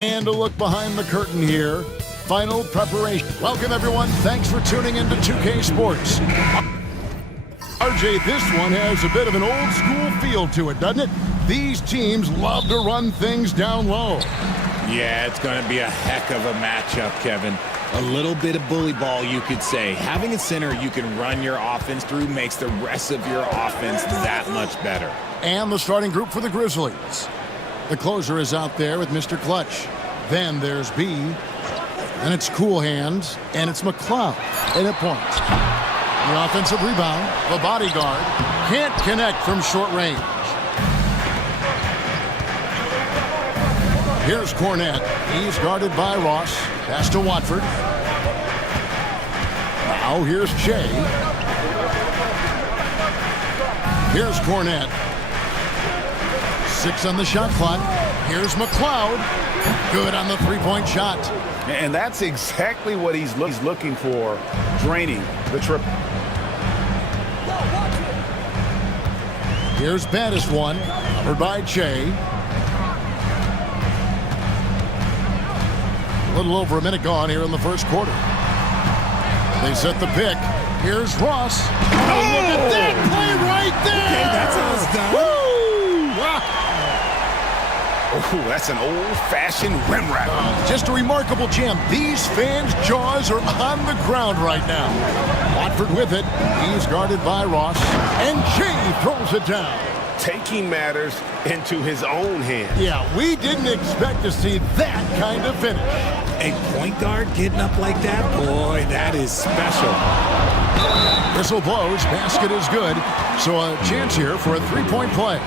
And a look behind the curtain here. Final preparation. Welcome, everyone. Thanks for tuning into 2K Sports. RJ, this one has a bit of an old school feel to it, doesn't it? These teams love to run things down low. Yeah, it's going to be a heck of a matchup, Kevin. A little bit of bully ball, you could say. Having a center you can run your offense through makes the rest of your offense that much better. And the starting group for the Grizzlies. The closer is out there with Mr. Clutch. Then there's B. And it's Cool Hands. And it's McLeod. And it points. The offensive rebound. The bodyguard can't connect from short range. Here's Cornette. He's guarded by Ross. Pass to Watford. Now here's Shea. Here's Cornette. 6 on the shot clock. Here's McLeod. Good on the three-point shot. And that's exactly what he's looking for, draining the triple. Here's baddest one, covered by Che. A little over a minute gone here in the first quarter. They set the pick. Here's Ross. Oh, look at that play right there! Okay, that's how it's done. Woo! Wow. Oh, that's an old-fashioned rim wrap. Just a remarkable jam. These fans' jaws are on the ground right now. Watford with it. He's guarded by Ross. And Che throws it down. Taking matters into his own hands. Yeah, we didn't expect to see that kind of finish. A point guard getting up like that? Boy, that is special. Whistle blows. Basket is good. So a chance here for a three-point play.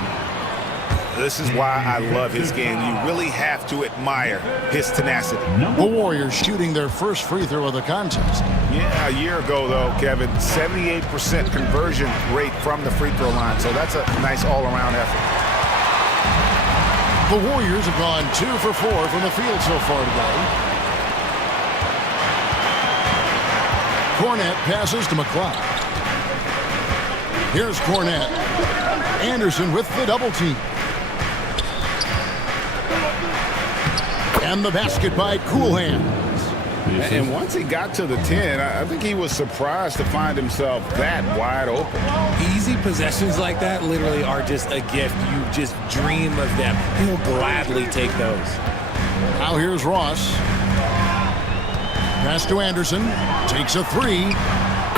This is why I love his game. You really have to admire his tenacity. The Warriors shooting their first free throw of the contest. Yeah, a year ago, though, Kevin, 78% conversion rate from the free throw line. So that's a nice all-around effort. The Warriors have gone 2 for 4 from the field so far today. Cornette passes to McLeod. Here's Cornette. Anderson with the double team. And the basket by Cool Hands. And once he got to the 10, I think he was surprised to find himself that wide open. Easy possessions like that literally are just a gift. You just dream of them. He'll gladly take those. Now here's Ross. Pass to Anderson. Takes a three.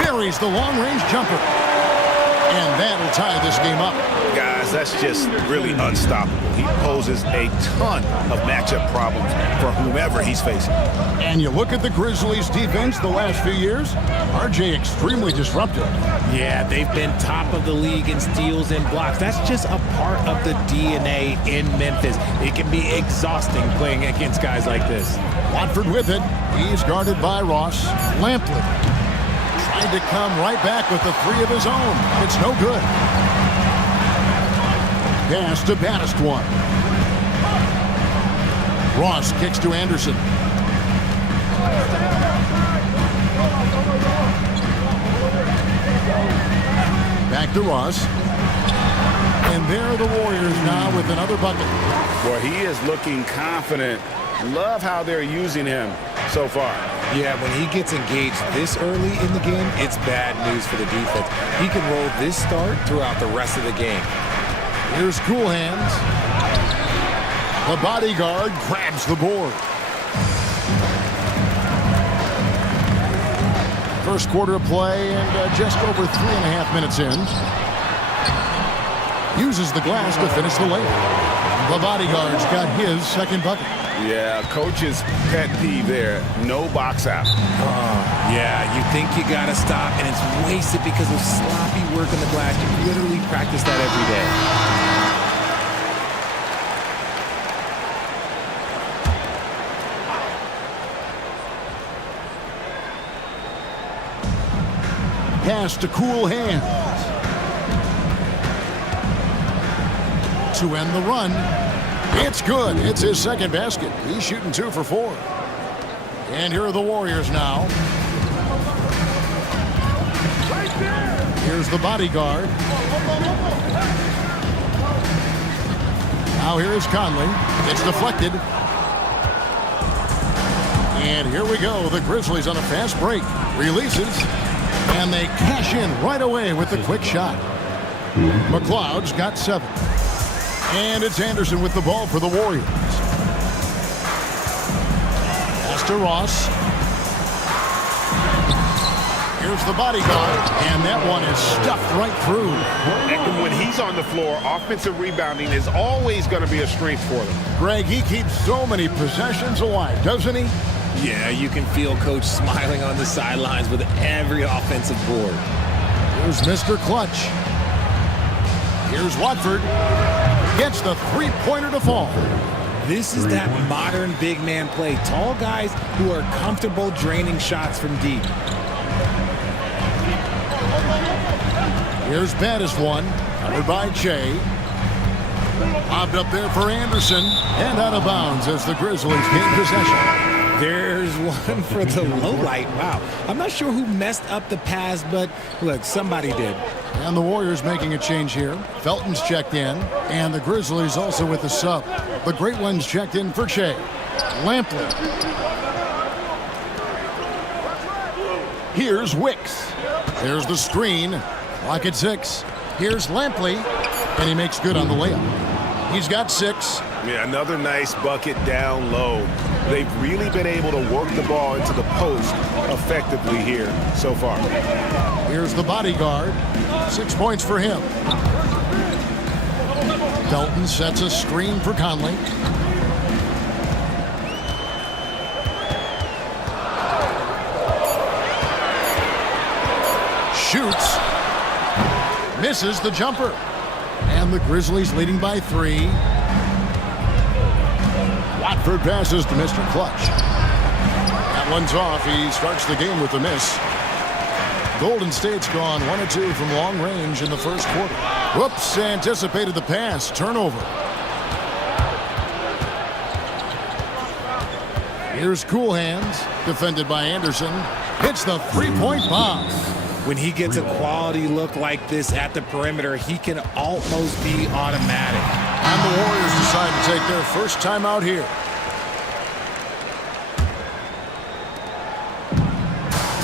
Buries the long-range jumper. And that'll tie this game up. Guys, that's just really unstoppable. He poses a ton of matchup problems for whomever he's facing. And you look at the Grizzlies' defense the last few years, RJ extremely disruptive. Yeah, they've been top of the league in steals and blocks. That's just a part of the DNA in Memphis. It can be exhausting playing against guys like this. Watford with it. He's guarded by Ross. Lampley trying to come right back with the three of his own. It's no good. Pass to baddest one. Ross kicks to Anderson. Back to Ross. And there are the Warriors now with another bucket. Well, he is looking confident. Love how they're using him so far. Yeah, when he gets engaged this early in the game, it's bad news for the defense. He can roll this start throughout the rest of the game. Here's Cool Hands. The bodyguard grabs the board. First quarter of play and just over 3.5 minutes in. Uses the glass to finish the layup. The bodyguard's got his second bucket. Yeah, coach's pet peeve there. No box out. Yeah, you think you got to stop, and it's wasted because of sloppy work on the glass. You literally practice that every day. Pass to Cool Hands. To end the run. It's good. It's his second basket. He's shooting 2 for 4. And here are the Warriors now. Here's the bodyguard. Now here is Conley. It's deflected. And here we go. The Grizzlies on a fast break. Releases. And they cash in right away with the quick shot. McLeod's got 7. And it's Anderson with the ball for the Warriors. Pass to Ross. Here's the bodyguard, and that one is stuffed right through. And when he's on the floor, offensive rebounding is always going to be a strength for them. Greg, he keeps so many possessions alive, doesn't he? Yeah, you can feel Coach smiling on the sidelines with every offensive board. Here's Mr. Clutch. Here's Watford. Gets the three-pointer to fall. This is that modern big man play. Tall guys who are comfortable draining shots from deep. Here's Battis one, covered by Che. Lobbed up there for Anderson, and out of bounds as the Grizzlies gain possession. There's one for the low light. Wow. I'm not sure who messed up the pass, but look, somebody did. And the Warriors making a change here. Felton's checked in, and the Grizzlies also with the sub. The Great Ones checked in for Che. Lampley. Here's Wicks. There's the screen. Clock at 6. Here's Lampley, and he makes good on the layup. He's got 6. Yeah, another nice bucket down low. They've really been able to work the ball into the post effectively here so far. Here's the bodyguard. 6 points for him. Felton sets a screen for Conley. Shoots. Misses the jumper. And the Grizzlies leading by 3. Watford passes to Mr. Clutch. That one's off. He starts the game with a miss. Golden State's gone 1 of 2 from long range in the first quarter. Whoops, anticipated the pass. Turnover. Here's Cool Hands, defended by Anderson. Hits the three-point bomb. When he gets a quality look like this at the perimeter, he can almost be automatic. And the Warriors decide to take their first time out here.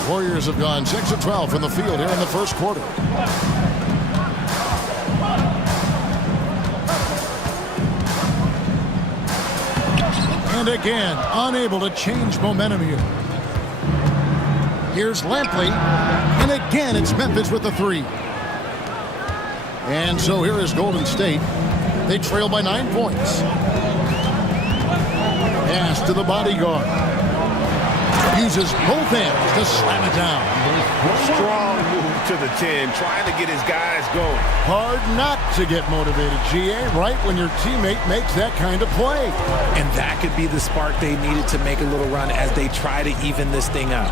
Warriors have gone 6 of 12 from the field here in the first quarter. And again, unable to change momentum here. Here's Lampley, and again it's Memphis with the 3. And so here is Golden State. They trail by 9 points. Pass to the bodyguard. Uses both hands to slam it down. Strong move to the 10, trying to get his guys going. Hard not to get motivated, GA, right when your teammate makes that kind of play. And that could be the spark they needed to make a little run as they try to even this thing up.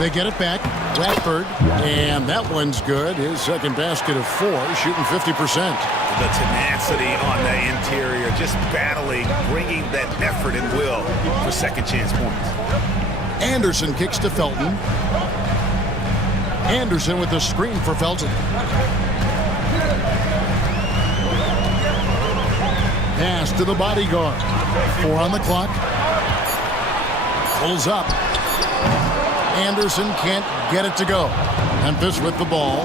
They get it back. Watford, and that one's good. His second basket of 4, shooting 50%. The tenacity on the interior, just battling, bringing that effort and will for second chance points. Anderson kicks to Felton. Anderson with the screen for Felton. Pass to the bodyguard. 4 on the clock. Pulls up. Anderson can't get it to go. Memphis with the ball.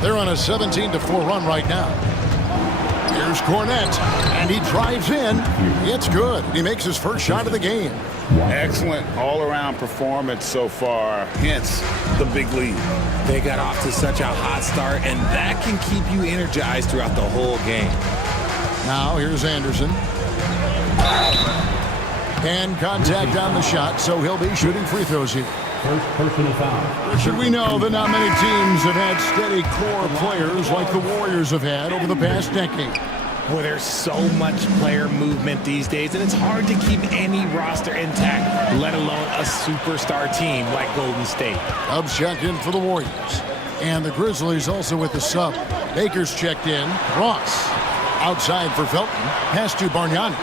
They're on a 17-4 run right now. Here's Cornette, and he drives in. It's good. He makes his first shot of the game. Excellent all-around performance so far, hence the big lead. They got off to such a hot start, and that can keep you energized throughout the whole game. Now here's Anderson. And contact on the shot, so he'll be shooting free throws here. First personal foul. Should we know that not many teams have had steady core players like the Warriors have had over the past decade? Boy, there's so much player movement these days, and it's hard to keep any roster intact, let alone a superstar team like Golden State. Dubs checked in for the Warriors. And the Grizzlies also with the sub. Baker's checked in. Ross outside for Felton. Pass to Bargnani.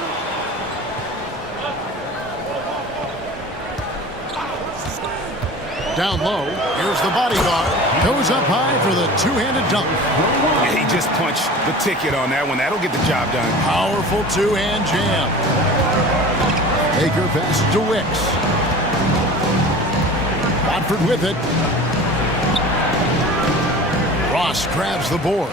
Down low, here's the bodyguard. Goes up high for the two-handed dunk. Yeah, he just punched the ticket on that one. That'll get the job done. Powerful two-hand jam. Baker passes to Wicks. Watford with it. Ross grabs the board.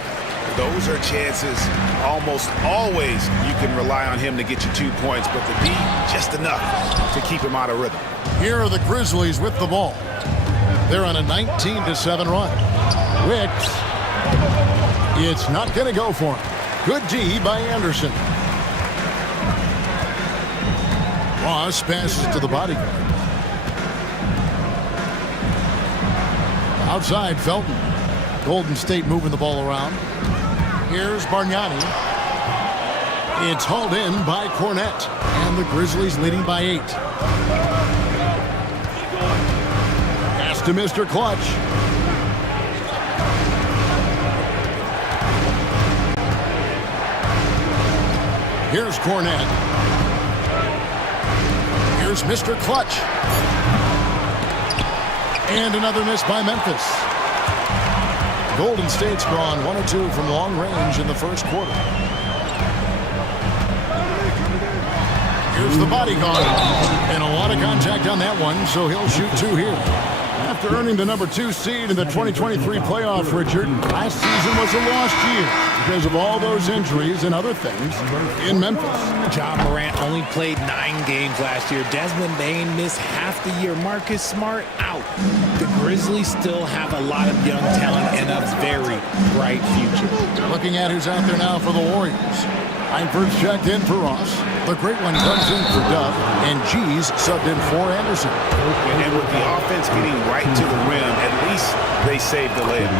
Those are chances almost always you can rely on him to get you 2 points, but the D just enough to keep him out of rhythm. Here are the Grizzlies with the ball. They're on a 19-7 run. Wicks. It's not going to go for him. Good D by Anderson. Ross passes to the bodyguard. Outside, Felton. Golden State moving the ball around. Here's Bargnani. It's hauled in by Cornette. And the Grizzlies leading by 8. Pass to Mr. Clutch. Here's Cornette. Here's Mr. Clutch. And another miss by Memphis. Golden State's gone 1 of 2 from long range in the first quarter. Here's the bodyguard. And a lot of contact on that one, so he'll shoot 2 here. After earning the number 2 seed in the 2023 playoff, Richard, last season was a lost year because of all those injuries and other things in Memphis. John Morant only played 9 games last year. Desmond Bane missed half the year. Marcus Smart out. The Grizzlies still have a lot of young talent and a very bright future. Looking at who's out there now for the Warriors. Langford's checked in for Ross. The great one comes in for Duff. And G's subbed in for Anderson. And with the offense getting right to the rim, at least they saved the layup.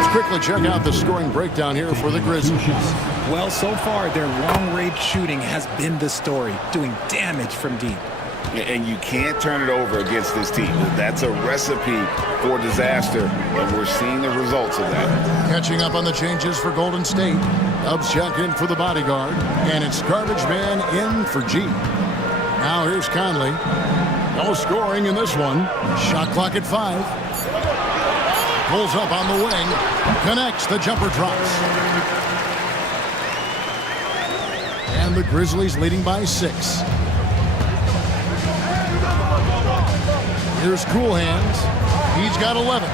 Let's quickly check out the scoring breakdown here for the Grizzlies. Well, so far, their long-range shooting has been the story, doing damage from deep. And you can't turn it over against this team. That's a recipe for disaster, and we're seeing the results of that. Catching up on the changes for Golden State. Dubs check in for the bodyguard, and it's Garbage Man in for G. Now here's Conley. No scoring in this one. Shot clock at 5. Pulls up on the wing. Connects. The jumper drops. And the Grizzlies leading by 6. Here's Cool Hands. He's got 11.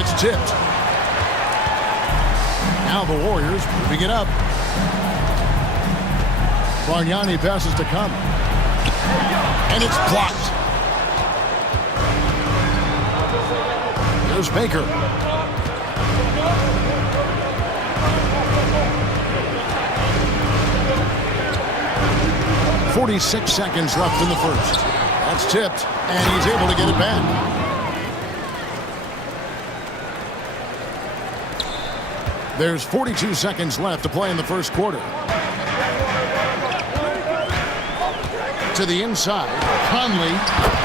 It's tipped. Now the Warriors moving it up. Bargnani passes to Conley. And it's blocked. There's Baker. .46 seconds left in the first. That's tipped, and he's able to get it back. There's 42 seconds left to play in the first quarter. To the inside, Conley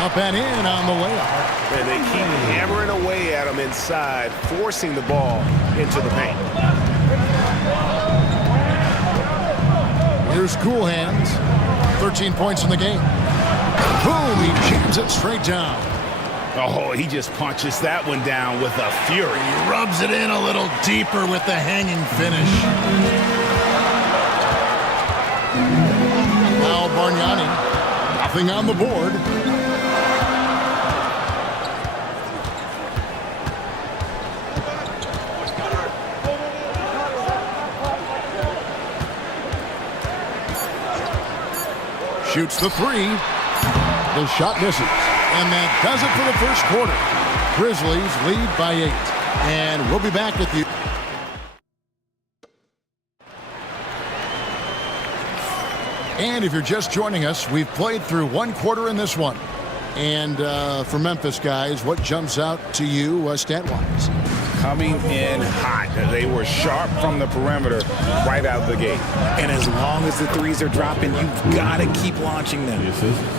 up and in on the layup. And they keep hammering away at him inside, forcing the ball into the paint. Here's Cool Hands. 13 points in the game. Boom, he jams it straight down. Oh, he just punches that one down with a fury. He rubs it in a little deeper with the hanging finish. Now Bargnani, nothing on the board. Shoots the 3. The shot misses. And that does it for the first quarter. Grizzlies lead by 8. And we'll be back with you. And if you're just joining us, we've played through 1 quarter in this one. And for Memphis guys, what jumps out to you stat-wise? Coming in hot. They were sharp from the perimeter right out of the gate. And as long as the threes are dropping, you've got to keep launching them.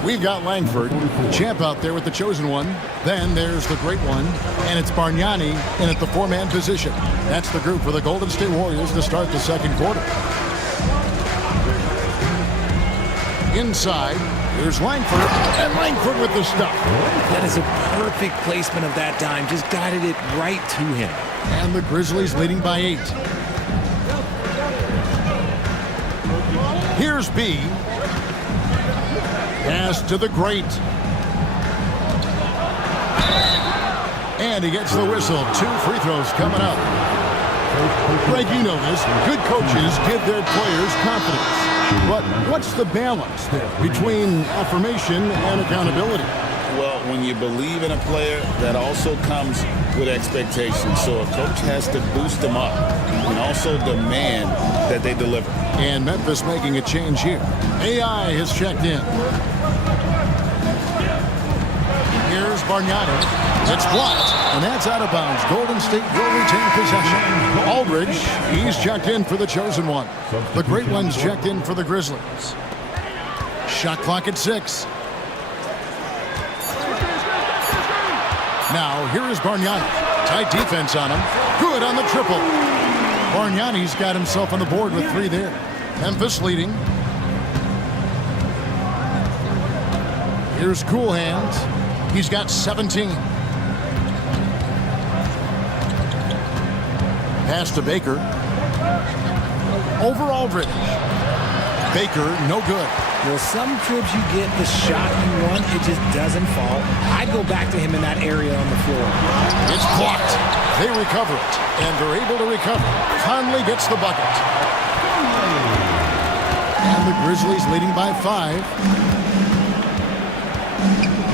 We've got Langford, Champ out there with the chosen one. Then there's the great one, and it's Bargnani in at the 4-man position. That's the group for the Golden State Warriors to start the second quarter. Inside, here's Langford, and Langford with the stuff. That is a perfect placement of that dime. Just guided it right to him. And the Grizzlies leading by 8. Here's B. Pass to the great. And he gets the whistle. 2 free throws coming up. Greg, you know this. Good coaches give their players confidence. But what's the balance there between affirmation and accountability? Well, when you believe in a player, that also comes with expectations. So a coach has to boost them up and also demand that they deliver. And Memphis making a change here. AI has checked in. Here's Bargnani. It's blocked, and that's out of bounds. Golden State will retain possession. Aldridge, he's checked in for the chosen one. The great one's checked in for the Grizzlies. Shot clock at 6. Now, here is Bargnani. Tight defense on him. Good on the triple. Bargnani's got himself on the board with 3 there. Memphis leading. Here's Cool Hands. He's got 17. Pass to Baker. Over Aldridge. Baker, no good. Well, some trips you get the shot you want, it just doesn't fall. I'd go back to him in that area on the floor. It's blocked. They recover it, and they're able to recover. Conley gets the bucket. And the Grizzlies leading by 5.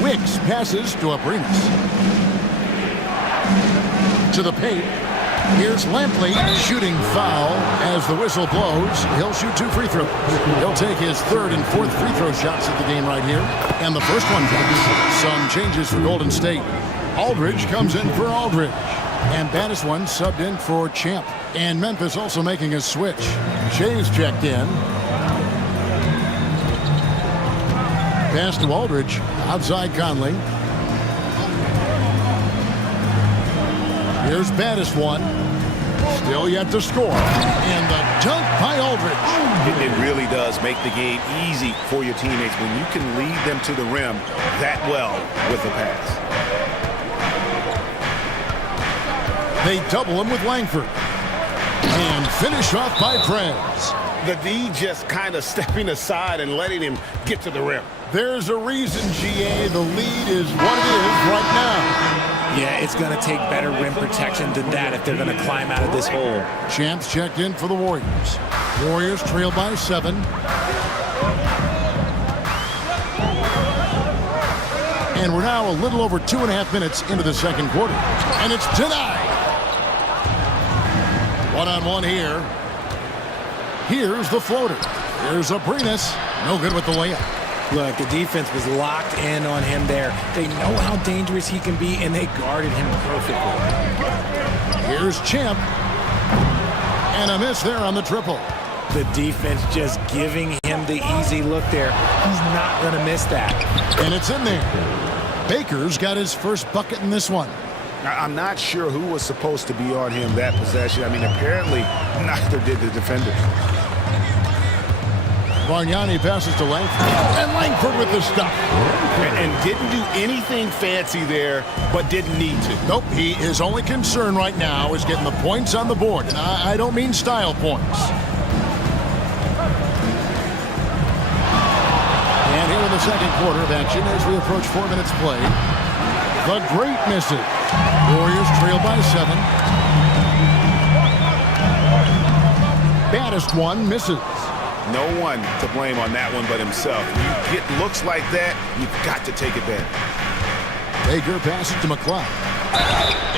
Wicks passes to Abrinas. To the paint. Here's Lampley shooting foul as the whistle blows. He'll shoot 2 free throws. He'll take his 3rd and 4th free throw shots at the game right here. And the first one drops. Some changes for Golden State. Aldridge comes in for Aldridge. And Baddest One subbed in for Champ. And Memphis also making a switch. Shea's checked in. Pass to Aldridge. Outside Conley. Here's Baddest One. Still yet to score. And the dunk by Aldridge. It really does make the game easy for your teammates when you can lead them to the rim that well with the pass. They double him with Langford. And finish off by Prez. The D just kind of stepping aside and letting him get to the rim. There's a reason, GA, the lead is what it is right now. Yeah, it's going to take better rim protection than that if they're going to climb out of this hole. Champs checked in for the Warriors. Warriors trail by 7. And we're now a little over 2.5 minutes into the second quarter. And it's denied. One-on-one here. Here's the floater. Here's Abrinas. No good with the layup. Look, the defense was locked in on him there. They know how dangerous he can be, and they guarded him perfectly. Here's Champ. And a miss there on the triple. The defense just giving him the easy look there. He's not going to miss that. And it's in there. Baker's got his first bucket in this one. I'm not sure who was supposed to be on him that possession. I mean, apparently neither did the defenders. Bargnani passes to Langford. And Langford with the stop. And didn't do anything fancy there, but didn't need to. Nope, his only concern right now is getting the points on the board. And I don't mean style points. And here in the second quarter of action as we approach 4 minutes played. The great misses. Warriors trail by 7. Baddest One misses. No one to blame on that one but himself. You get looks like that, you've got to take advantage. Baker passes to McCloud.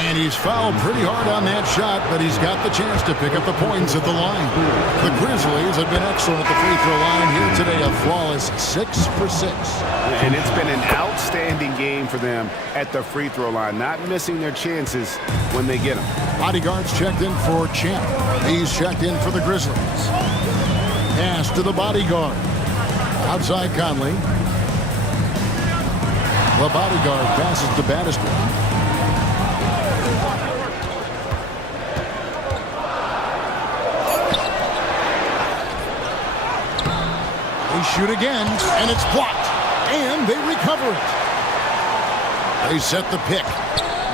And he's fouled pretty hard on that shot, but he's got the chance to pick up the points at the line. The Grizzlies have been excellent at the free throw line here today, a flawless 6 for 6. And it's been an outstanding game for them at the free throw line, not missing their chances when they get them. Bodyguards checked in for Champ. He's checked in for the Grizzlies. Pass to the bodyguard. Outside Conley. The bodyguard passes to Baddest One. They shoot again, and it's blocked. And they recover it. They set the pick.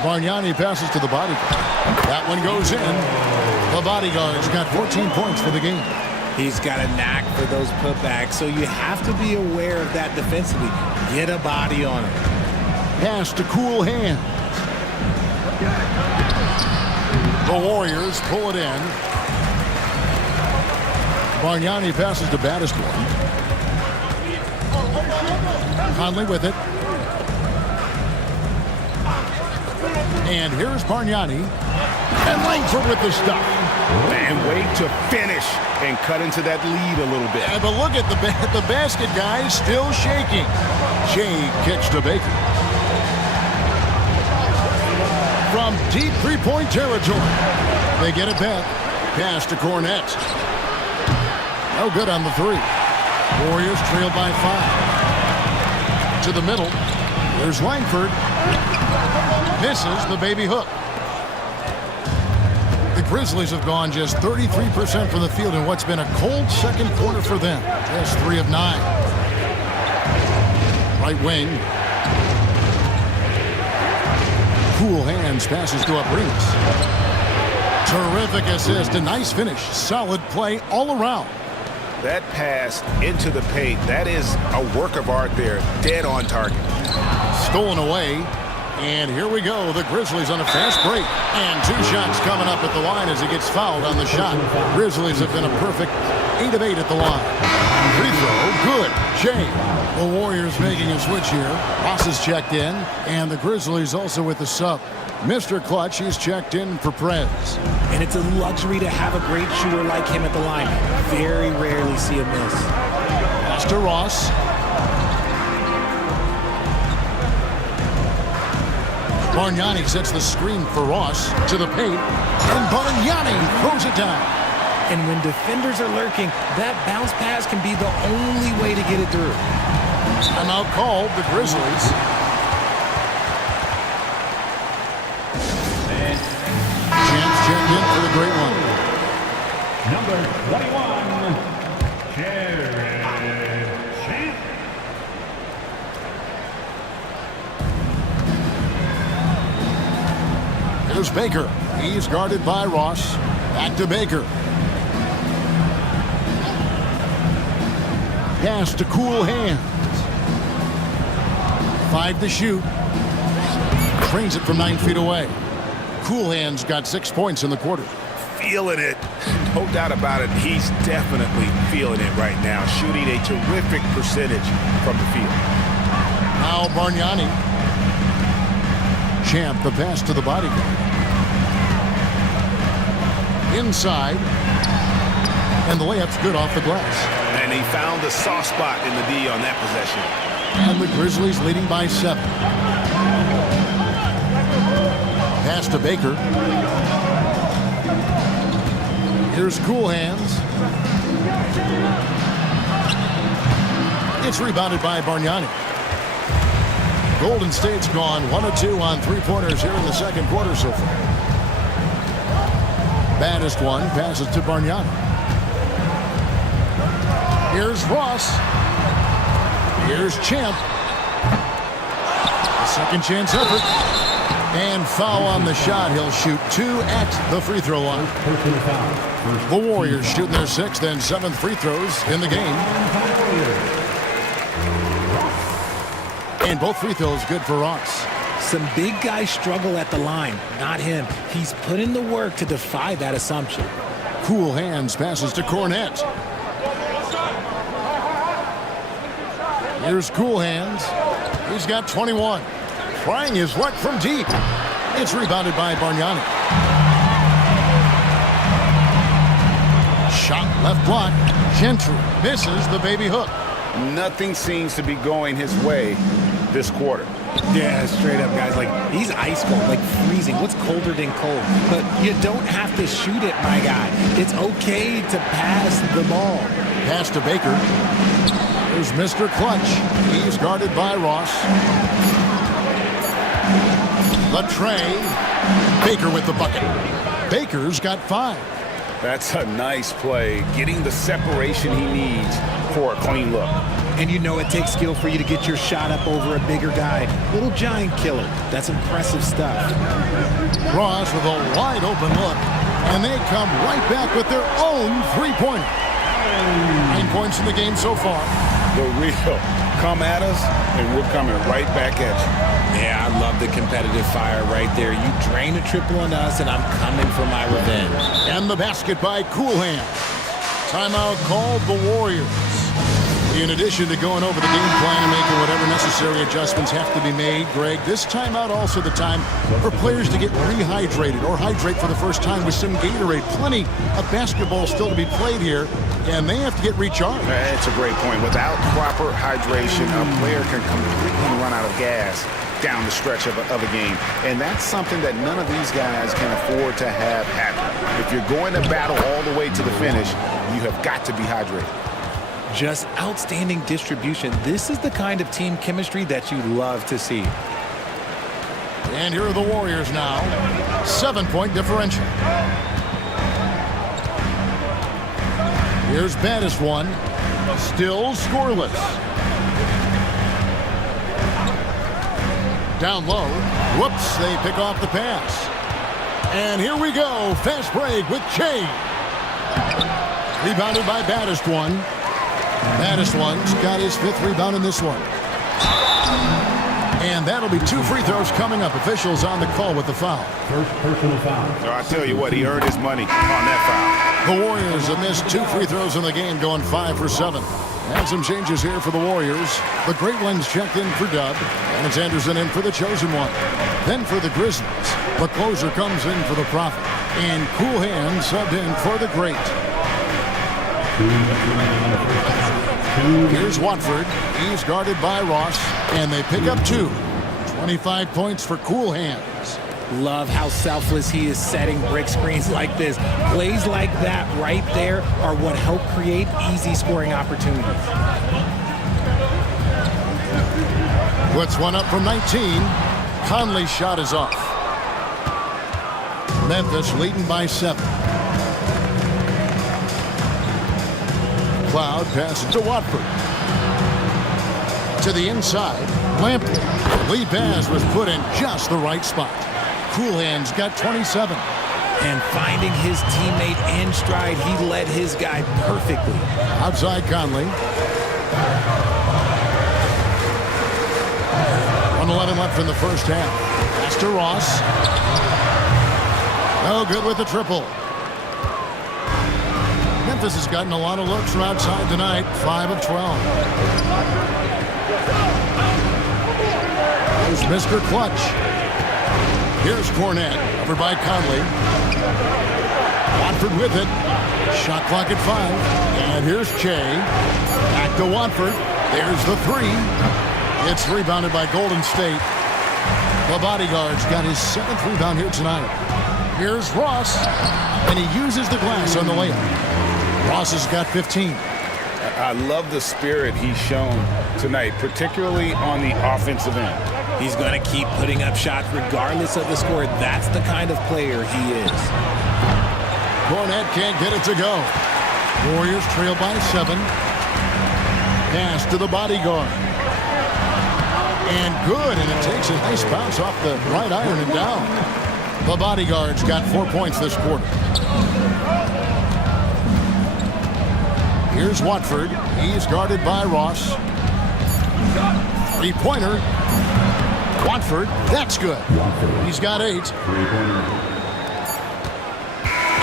Bargnani passes to the bodyguard. That one goes in. The bodyguard's got 14 points for the game. He's got a knack for those putbacks, so you have to be aware of that defensively. Get a body on him. Pass to Cool Hand. The Warriors pull it in. Bargnani passes to baddest one. Conley with it. And here's Bargnani. And Langford with the stop. And wait to finish and cut into that lead a little bit. Yeah, but look at the basket, guys, still shaking. Shea kicks to Baker. From deep three-point territory. They get it back. Pass to Cornette. No good on the three. Warriors trail by 5. To the middle. There's Langford. Misses the baby hook. The Grizzlies have gone just 33% from the field in what's been a cold second quarter for them. Just 3 of 9. Right wing. Cool Hands passes to Abrines. Terrific assist, a nice finish. Solid play all around. That pass into the paint, that is a work of art there. Dead on target. Stolen away. And here we go. The Grizzlies on a fast break. And 2 shots coming up at the line as he gets fouled on the shot. Grizzlies have been a perfect 8 of 8 at the line. Free throw, good. Shea. The Warriors making a switch here. Ross is checked in. And the Grizzlies also with the sub. Mr. Clutch, he's checked in for Prez. And it's a luxury to have a great shooter like him at the line. Very rarely see a miss. Pass to Ross. Bargnani sets the screen for Ross to the paint. And Bargnani throws it down. And when defenders are lurking, that bounce pass can be the only way to get it through. Timeout called, the Grizzlies. Champs checked in for the great one. Number 21, Jared Champ. Here's Baker. He's guarded by Ross. Back to Baker. Pass to Cool Hands. 5 to shoot. Trains it from 9 feet away. Cool Hands got 6 points in the quarter. Feeling it. No doubt about it. He's definitely feeling it right now. Shooting a terrific percentage from the field. Now Bargnani. Champ, the pass to the bodyguard. Inside. And the layup's good off the glass. And he found the soft spot in the D on that possession. And the Grizzlies leading by 7. Pass to Baker. Here's Cool Hands. It's rebounded by Bargnani. Golden State's gone 1 of 2 on 3-pointers here in the second quarter so far. Baddest one passes to Bargnani. Here's Ross. Here's Champ. A second chance effort. And foul on the shot. He'll shoot 2 at the free throw line. The Warriors shooting their 6th and 7th free throws in the game. And both free throws good for Ross. Some big guys struggle at the line. Not him. He's put in the work to defy that assumption. Cool Hands passes to Cornette. Here's Cool Hands. He's got 21. Trying his luck from deep. It's rebounded by Bargnani. Shot left block. Gentry misses the baby hook. Nothing seems to be going his way this quarter. Yeah, straight up, guys. Like, he's ice cold, like freezing. What's colder than cold? But you don't have to shoot it, my guy. It's okay to pass the ball. Pass to Baker. Here's Mr. Clutch. He's guarded by Ross. The tray. Baker with the bucket. Baker's got 5. That's a nice play. Getting the separation he needs for a clean look. And you know it takes skill for you to get your shot up over a bigger guy. Little giant killer. That's impressive stuff. Ross with a wide open look. And they come right back with their own 3-pointer. 9 points in the game so far. The real. Come at us, and we're coming right back at you. Yeah, I love the competitive fire right there. You drain a triple on us, and I'm coming for my revenge. And the basket by Cool Hand. Timeout called the Warriors. In addition to going over the game plan and making whatever necessary adjustments have to be made, Greg, this timeout also the time for players to get rehydrated or hydrate for the first time with some Gatorade. Plenty of basketball still to be played here, and they have to get recharged. That's a great point. Without proper hydration, a player can completely run out of gas down the stretch of a game. And that's something that none of these guys can afford to have happen. If you're going to battle all the way to the finish, you have got to be hydrated. Just outstanding distribution. This is the kind of team chemistry that you love to see. And here are the Warriors now. 7-point differential. Here's baddest one. Still scoreless. Down low. Whoops, they pick off the pass. And here we go. Fast break with Che. Rebounded by baddest one. Baddest one's got his 5th rebound in this one. And that'll be 2 free throws coming up. Officials on the call with the foul. First personal foul. I tell you what, he earned his money on that The Warriors have missed 2 free throws in the game, going 5 for 7. And some changes here for the Warriors. The Great Ones checked in for Dub. And it's Anderson in for the Chosen One. Then for the Grizzlies, the closer comes in for the Prophet. And Cool Hand subbed in for the Great. Here's Watford. He's guarded by Ross. And they pick up 2. 25 points for Cool Hands. Love how selfless he is setting brick screens like this. Plays like that right there are what help create easy scoring opportunities. Puts one up from 19. Conley's shot is off. Memphis leading by 7. Cloud passes to Watford. To the inside, Lampley. Lee Baz was put in just the right spot. Cool Hands got 27. And finding his teammate in stride, he led his guy perfectly. Outside Conley. 1:11 left in the first half. Pass to Ross. No good with the triple. Memphis has gotten a lot of looks from outside tonight. 5 of 12. There's Mr. Clutch. Here's Cornette, covered by Conley. Watford with it. Shot clock at 5. And here's Che. Back to Watford. There's the 3. It's rebounded by Golden State. The bodyguard's got his 7th rebound here tonight. Here's Ross. And he uses the glass on the layup. Ross has got 15. I love the spirit he's shown tonight, particularly on the offensive end. He's going to keep putting up shots regardless of the score. That's the kind of player he is. Cornette can't get it to go. Warriors trail by 7. Pass to the bodyguard. And good, and it takes a nice bounce off the right iron and down. The bodyguard's got 4 points this quarter. Here's Watford. He's guarded by Ross. 3-pointer. Watford, that's good. He's got 8.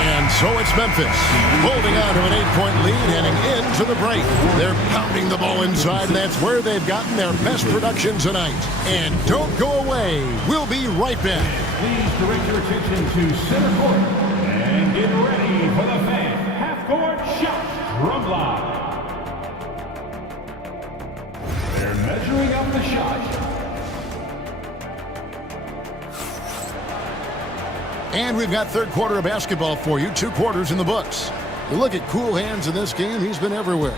And so it's Memphis, holding on to an 8-point lead, heading into the break. They're pounding the ball inside, and that's where they've gotten their best production tonight. And don't go away. We'll be right back. Please direct your attention to center court and get ready for the fan half-court shot drum line. They're measuring up the shot. And we've got third quarter of basketball for you. 2 quarters in the books. You look at Cool Hands in this game. He's been everywhere.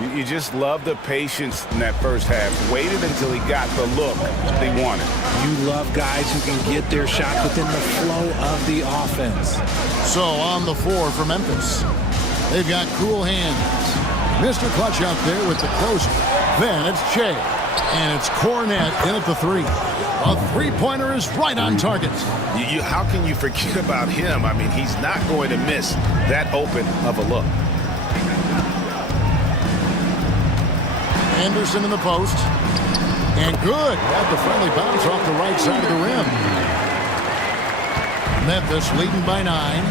You just love the patience in that first half. Waited until he got the look they wanted. You love guys who can get their shot within the flow of the offense. So on the floor for Memphis, they've got Cool Hands. Mr. Clutch out there with the closer. Then it's Che. And it's Cornette in at the 3. A 3-pointer is right on target. How can you forget about him? I mean, he's not going to miss that open of a look. Anderson in the post. And good. Got the friendly bounce off the right side of the rim. Memphis leading by 9.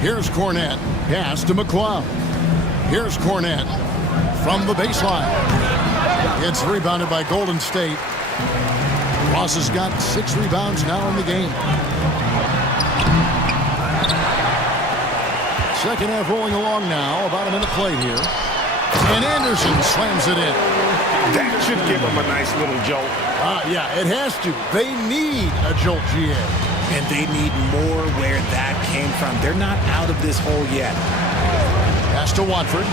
Here's Cornette. Pass to McCloud. Here's Cornette from the baseline. It's rebounded by Golden State. Ross has got 6 rebounds now in the game. Second half rolling along now. About a minute played here. And Anderson slams it in. That should give them a nice little jolt. Yeah, it has to. They need a jolt, GA. And they need more where that came from. They're not out of this hole yet. Pass to Watford.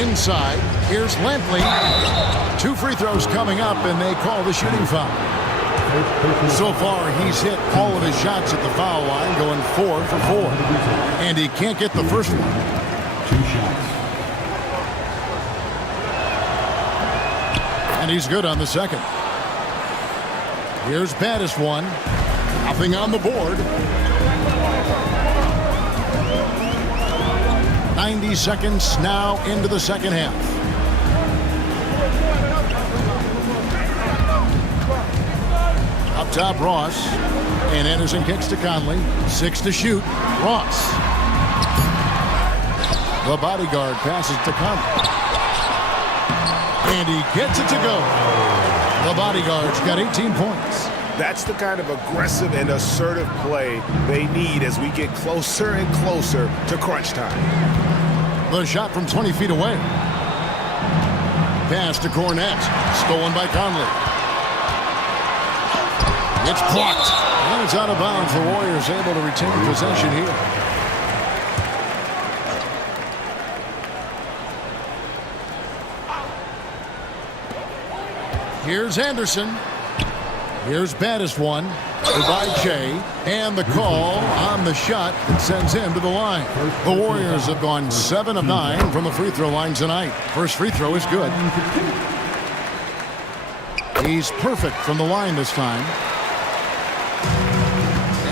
Inside, here's Lampley. 2 free throws coming up, and they call the shooting foul. So far, he's hit all of his shots at the foul line, going 4 for 4. And he can't get the first one. 2 shots. And he's good on the second. Here's Baddest one. Nothing on the board. 90 seconds now into the second half. Up top, Ross. And Anderson kicks to Conley. 6 to shoot. Ross. The bodyguard passes to Conley. And he gets it to go. The bodyguard's got 18 points. That's the kind of aggressive and assertive play they need as we get closer and closer to crunch time. The shot from 20 feet away. Pass to Cornette. Stolen by Conley. It's blocked. And it's out of bounds. The Warriors able to retain possession here. Here's Anderson. Here's Baddest one. By Che. And the call on the shot that sends him to the line. The Warriors have gone 7 of 9 from the free throw line tonight. First free throw is good. He's perfect from the line this time.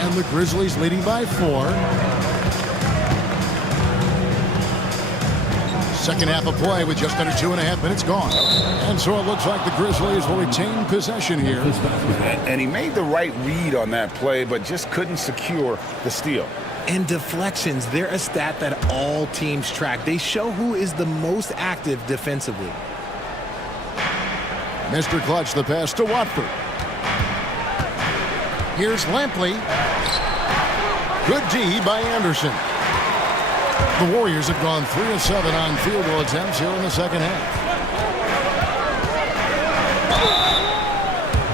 And the Grizzlies leading by 4. Second half of play with just under 2.5 minutes gone. And so it looks like the Grizzlies will retain possession here. And he made the right read on that play, but just couldn't secure the steal. And deflections, they're a stat that all teams track. They show who is the most active defensively. Mr. Clutch, the pass to Watford. Here's Lampley. Good D by Anderson. The Warriors have gone 3 of 7 on field goal attempts here in the second half.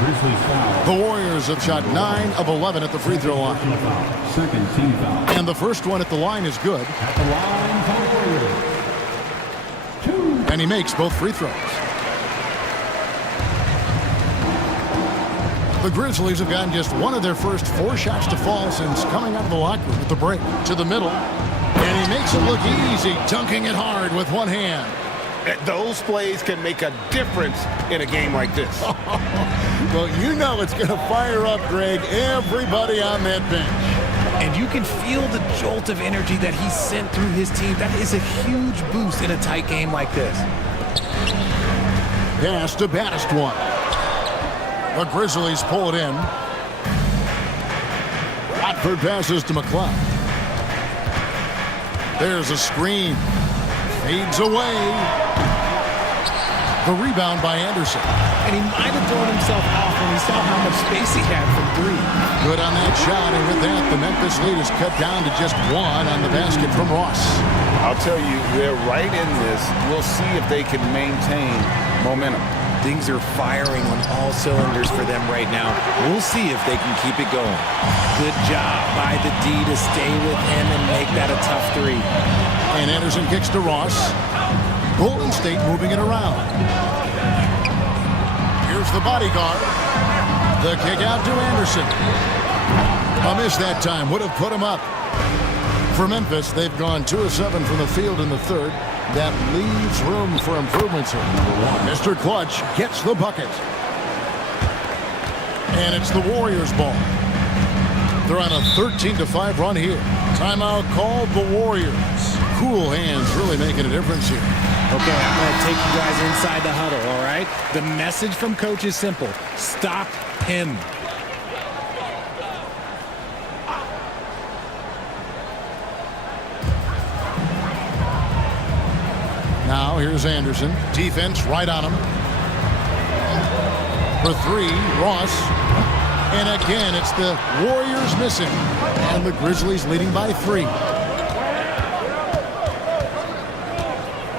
Grizzlies foul. The Warriors have shot 9 of 11 at the free throw line. Second team foul. And the first one at the line is good. At the line for the Warriors. 2. And he makes both free throws. The Grizzlies have gotten just one of their first 4 shots to fall since coming out of the locker room at the break. To the middle. And he makes it look easy, dunking it hard with one hand. Those plays can make a difference in a game like this. Well, you know it's going to fire up, Greg, everybody on that bench. And you can feel the jolt of energy that he sent through his team. That is a huge boost in a tight game like this. Pass to Baddest one. The Grizzlies pull it in. Watford passes to McCloud. There's a screen. Fades away. The rebound by Anderson. And he might have thrown himself off when he saw how much space he had from 3. Good on that shot, and with that, the Memphis lead is cut down to just 1 on the basket from Ross. I'll tell you, they're right in this. We'll see if they can maintain momentum. Things are firing on all cylinders for them right now. We'll see if they can keep it going. Good job by the D to stay with him and make that a tough 3. And Anderson kicks to Ross. Golden State moving it around. Here's the bodyguard. The kick out to Anderson. A miss that time. Would have put him up. For Memphis, they've gone 2 of 7 from the field in the third. That leaves room for improvements here. Mr. Clutch gets the bucket. And it's the Warriors' ball. They're on a 13-5 run here. Timeout called the Warriors. Cool hands really making a difference here. Okay, I'm going to take you guys inside the huddle, all right? The message from coach is simple. Stop him. Now here's Anderson. Defense right on him. For three, Ross. And again, it's the Warriors missing. And the Grizzlies leading by 3.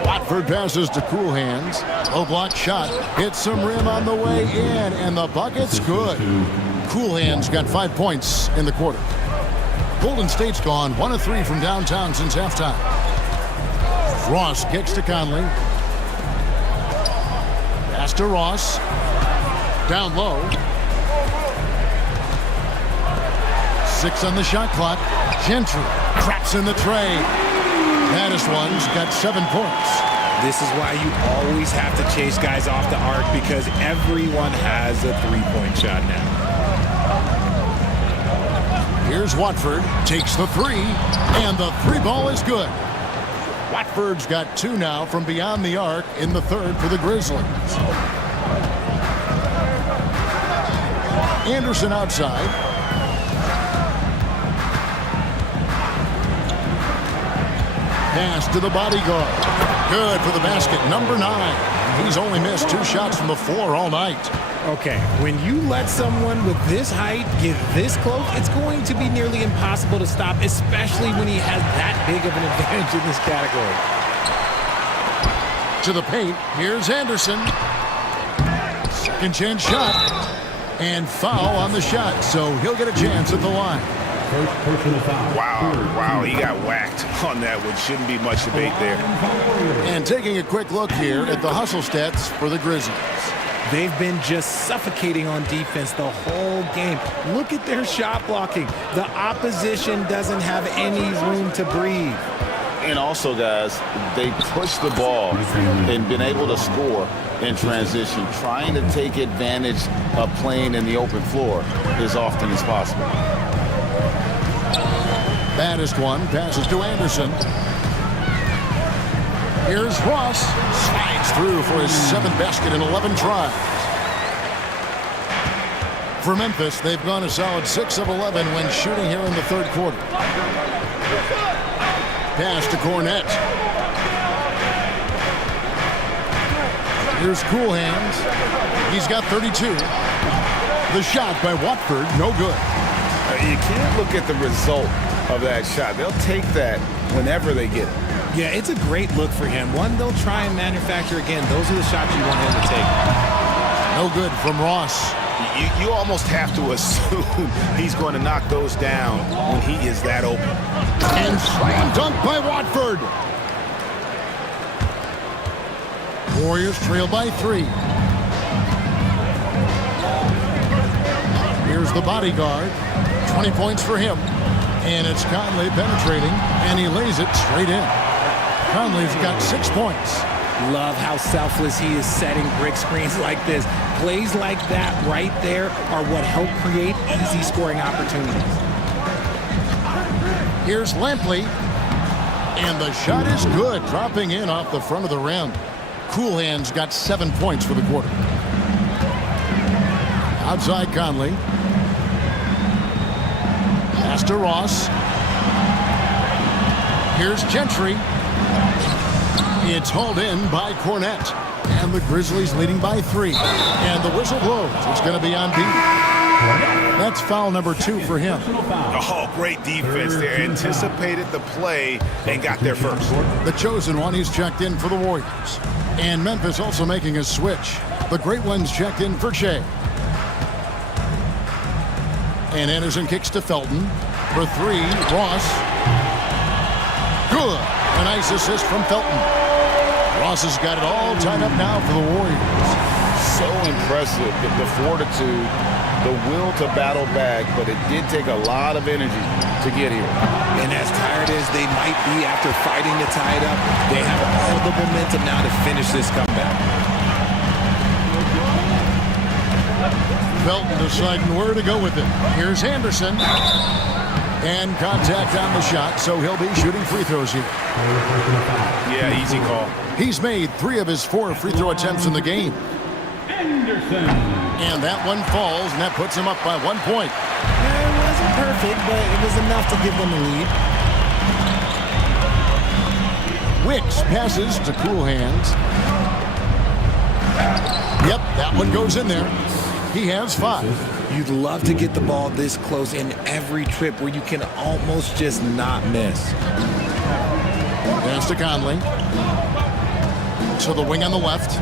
Watford passes to Cool Hands. Low block shot. Hits some rim on the way in. And the bucket's good. Cool Hands got 5 points in the quarter. Golden State's gone 1 of 3 from downtown since halftime. Ross kicks to Conley. Pass to Ross. Down low. 6 on the shot clock. Gentry traps in the tray. Baddest one's got 7 points. This is why you always have to chase guys off the arc, because everyone has a three-point shot now. Here's Watford. Takes the 3. And the 3 ball is good. Watford's got 2 now from beyond the arc in the third for the Grizzlies. Anderson outside. Pass to the bodyguard. Good for the basket. Number 9. He's only missed 2 shots from the floor all night. Okay, when you let someone with this height get this close, it's going to be nearly impossible to stop, especially when he has that big of an advantage in this category. To the paint. Here's Anderson. Second chance shot. And foul on the shot, so he'll get a chance at the line. First personal foul. Wow, he got whacked on that one. Shouldn't be much debate there. And taking a quick look here at the hustle stats for the Grizzlies. They've been just suffocating on defense the whole game. Look at their shot blocking. The opposition doesn't have any room to breathe. And also, guys, they push the ball and been able to score in transition, trying to take advantage of playing in the open floor as often as possible. Baddest one passes to Anderson. Here's Ross. Slides through for his 7th basket in 11 tries. For Memphis, they've gone a solid 6 of 11 when shooting here in the third quarter. Pass to Cornette. Here's Cool Hands. He's got 32. The shot by Watford, no good. You can't look at the result of that shot. They'll take that whenever they get it. Yeah, it's a great look for him. One they'll try and manufacture again. Those are the shots you want him to take. No good from Ross. You almost have to assume he's going to knock those down when he is that open. And slam dunk by Watford. Warriors trail by 3. Here's the bodyguard. 20 points for him. And it's Conley penetrating, and he lays it straight in. Conley's got 6 points. Love how selfless he is setting brick screens like this. Plays like that right there are what help create easy scoring opportunities. Here's Lampley. And the shot is good, dropping in off the front of the rim. Cool Hands got 7 points for the quarter. Outside Conley. Pass to Ross. Here's Gentry. It's hauled in by Cornette. And the Grizzlies leading by 3. And the whistle blows. It's going to be on B. That's foul number 2 for him. Oh, great defense there. Anticipated the play and got there first. The chosen one, he's checked in for the Warriors. And Memphis also making a switch. The great one's checked in for Shea. And Anderson kicks to Felton. For 3, Ross. Good. A nice assist from Felton. Ross has got it all tied up now for the Warriors. So impressive, the fortitude, the will to battle back, but it did take a lot of energy to get here. And as tired as they might be after fighting to tie it up, they have all the momentum now to finish this comeback. Felton deciding where to go with it. Here's Anderson. And contact on the shot, so he'll be shooting free throws here. Yeah, easy call. He's made 3 of his 4 free throw attempts in the game. Anderson. And that one falls, and that puts him up by 1 point. It wasn't perfect, but it was enough to give them a lead. Wicks passes to Cool Hands. Yep, that one goes in there. He has 5. You'd love to get the ball this close in every trip where you can almost just not miss. Pass to Conley. To the wing on the left.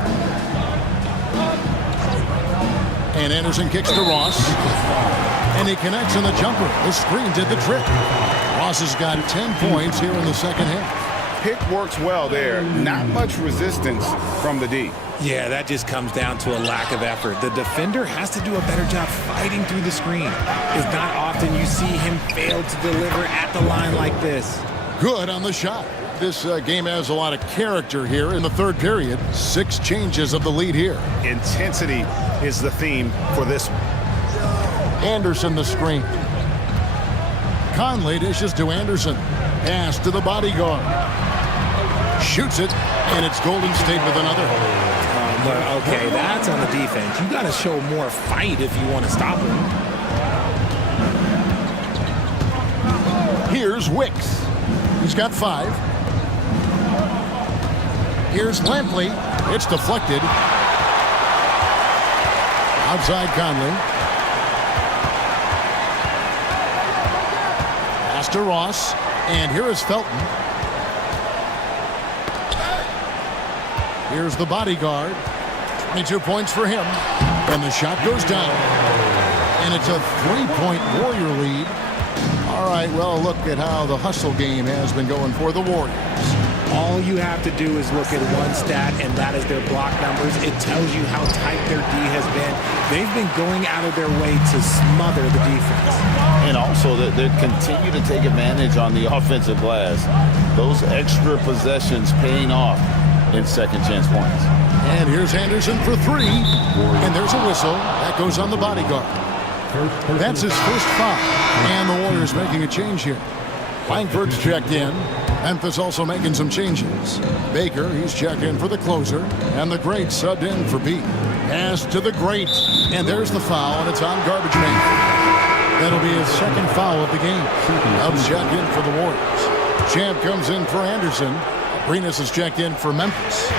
And Anderson kicks to Ross. And he connects on the jumper. The screen did the trick. Ross has got 10 points here in the second half. Pick works well there. Not much resistance from the D. Yeah, that just comes down to a lack of effort. The defender has to do a better job fighting through the screen. It's not often you see him fail to deliver at the line like this. Good on the shot. This game has a lot of character here in the third period. 6 changes of the lead here. Intensity is the theme for this one. Anderson the screen. Conley dishes to Anderson. Pass to the bodyguard. Shoots it, and it's Golden State with another. Okay, that's on the defense. You got to show more fight if you want to stop him. Here's Wicks. He's got 5. Here's Lampley. It's deflected. Outside Conley. Pass to Ross. And here is Felton. Here's the bodyguard. 22 points for him. And the shot goes down. And it's a 3-point Warrior lead. All right, well, look at how the hustle game has been going for the Warriors. All you have to do is look at one stat, and that is their block numbers. It tells you how tight their D has been. They've been going out of their way to smother the defense. And also, they continue to take advantage on the offensive glass. Those extra possessions paying off in second chance points. And here's Anderson for 3. And there's a whistle. That goes on the bodyguard. That's his first foul. And the Warriors making a change here. Langford's checked in. Memphis also making some changes. Baker, he's checked in for the closer. And the Great subbed in for B. Pass to the Great. And there's the foul, and it's on Garbage Man. That'll be his second foul of the game. Dubs checked in for the Warriors. Champ comes in for Anderson. Arenas is checked in for Memphis.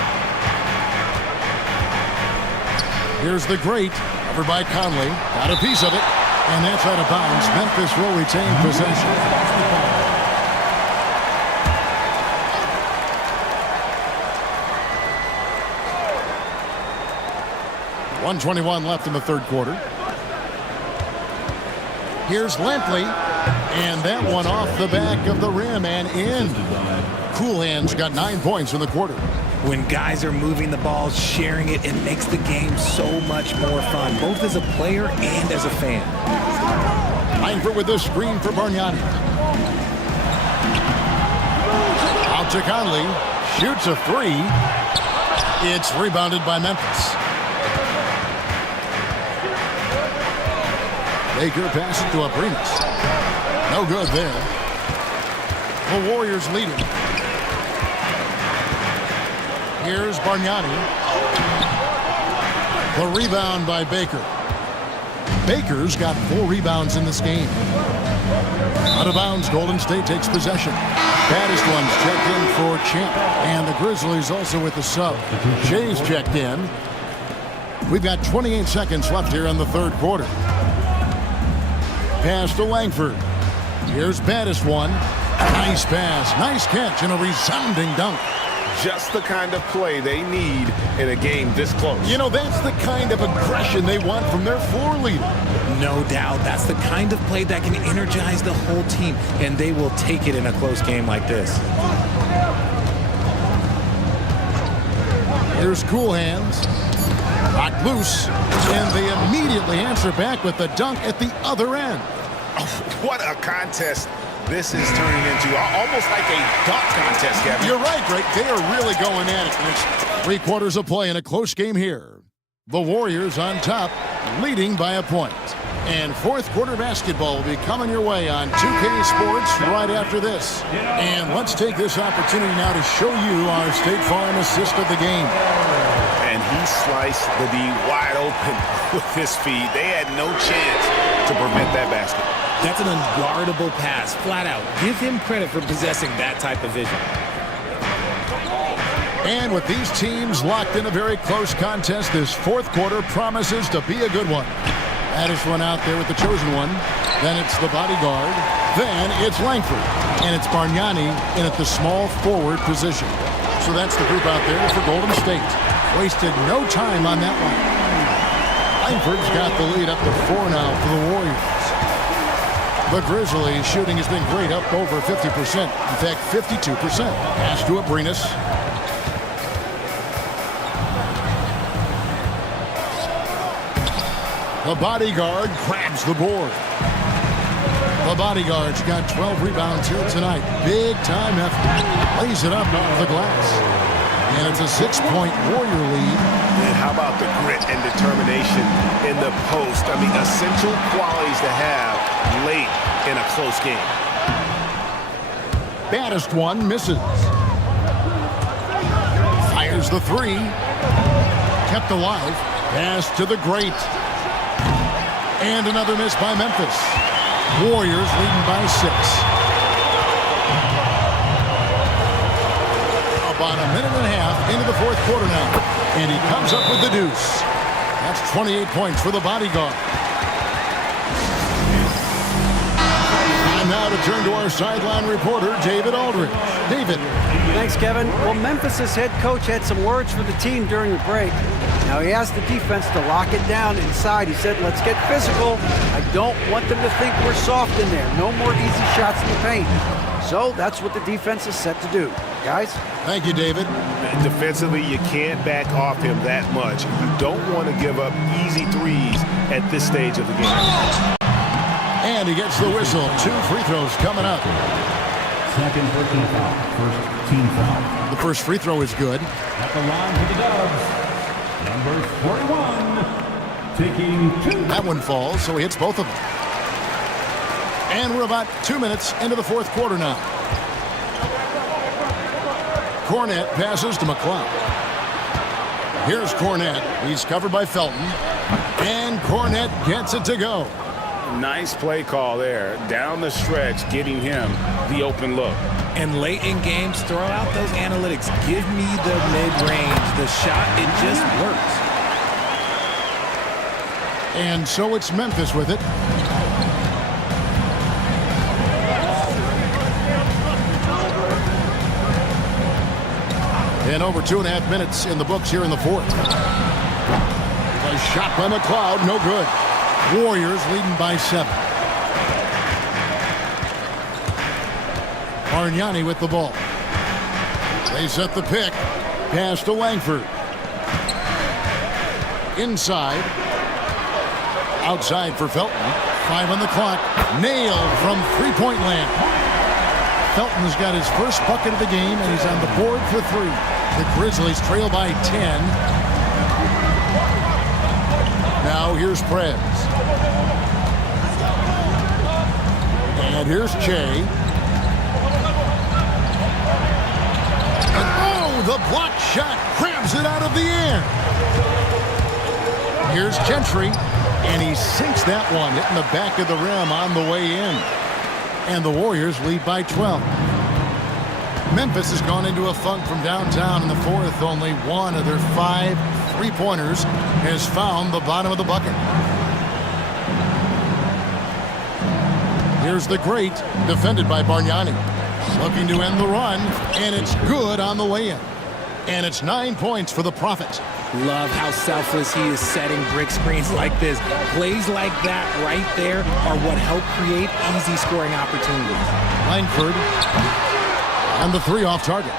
Here's the Great. Covered by Conley. Got a piece of it. And that's out of bounds. Memphis will retain possession. .121 left in the third quarter. Here's Lampley. And that one off the back of the rim and in. Cool Hands got 9 points in the quarter. When guys are moving the ball, sharing it, it makes the game so much more fun, both as a player and as a fan. Langford with the screen for Bargnani. Out to Conley. Shoots a 3. It's rebounded by Memphis. Baker passes to Arenas. No good there. The Warriors leading. Here's Bargnani. The rebound by Baker. Baker's got 4 rebounds in this game. Out of bounds, Golden State takes possession. Baddest one's checked in for Champ. And the Grizzlies also with the sub. Shay's checked in. We've got 28 seconds left here in the third quarter. Pass to Langford. Here's Baddest one. Nice pass, nice catch, and a resounding dunk. Just the kind of play they need in a game this close. You know, that's the kind of aggression they want from their floor leader. No doubt. That's the kind of play that can energize the whole team, and they will take it in a close game like this. Here's Cool Hands. Knocked loose, and they immediately answer back with the dunk at the other end. Oh, what a contest this is turning into. Almost like a dunk contest, Kevin. You're right, Greg. They are really going at it. And it's 3 quarters of play in a close game here. The Warriors on top, leading by a point. And fourth quarter basketball will be coming your way on 2K Sports right after this. And let's take this opportunity now to show you our State Farm assist of the game. And he sliced the D wide open with his feed. They had no chance to prevent that basket. That's an unguardable pass, flat out. Give him credit for possessing that type of vision. And with these teams locked in a very close contest, this fourth quarter promises to be a good one. Addis one out there with the chosen one. Then it's the bodyguard. Then it's Langford. And it's Bargnani in at the small forward position. So that's the group out there for Golden State. Wasted no time on that one. Langford's got the lead up to 4 now for the Warriors. The Grizzlies shooting has been great, up over 50%. In fact, 52%. Pass to Abrinas. The bodyguard grabs the board. The bodyguard's got 12 rebounds here tonight. Big time effort. Lays it up off the glass. And it's a 6-point Warrior lead. And how about the grit and determination in the post? I mean, essential qualities to have late in a close game. Baddest one misses. Fires the three. Kept alive. Pass to the great. And another miss by Memphis. Warriors leading by 6. About a minute and a half into the fourth quarter now. And he comes up with the deuce. That's 28 points for the bodyguard. And now to turn to our sideline reporter, David Aldridge. David. Thanks, Kevin. Well, Memphis's head coach had some words for the team during the break. Now, he asked the defense to lock it down inside. He said, let's get physical. I don't want them to think we're soft in there. No more easy shots in the paint. So that's what the defense is set to do. Guys? Thank you, David. Defensively, you can't back off him that much. You don't want to give up easy threes at this stage of the game. And he gets the whistle. 2 free throws coming up. Second personal foul. First team foul. The first free throw is good. At the line for the Dubs, number 41, taking 2. That one falls, so he hits both of them. And we're about 2 minutes into the fourth quarter now. Cornette passes to McCloud. Here's Cornette. He's covered by Felton. And Cornette gets it to go. Nice play call there. Down the stretch, getting him the open look. And late in games, throw out those analytics. Give me the mid-range. The shot, it just works. And so it's Memphis with it. And over 2.5 minutes in the books here in the fourth. A shot by McCloud, no good. Warriors leading by 7. Bargnani with the ball. They set the pick. Pass to Langford. Inside. Outside for Felton. 5 on the clock. Nailed from three-point land. Felton's got his first bucket of the game, and he's on the board for 3. The Grizzlies trail by 10. Now here's Prez. And here's Che. And oh, the block shot grabs it out of the air. Here's Gentry, and he sinks that one, hitting the back of the rim on the way in. And the Warriors lead by 12. Memphis has gone into a funk from downtown in the fourth. Only one of their 5 three-pointers has found the bottom of the bucket. Here's the great, defended by Bargnani. Looking to end the run, and it's good on the way in. And it's 9 points for the Prophet. Love how selfless he is setting brick screens like this. Plays like that right there are what help create easy scoring opportunities. Langford, and the 3 off target.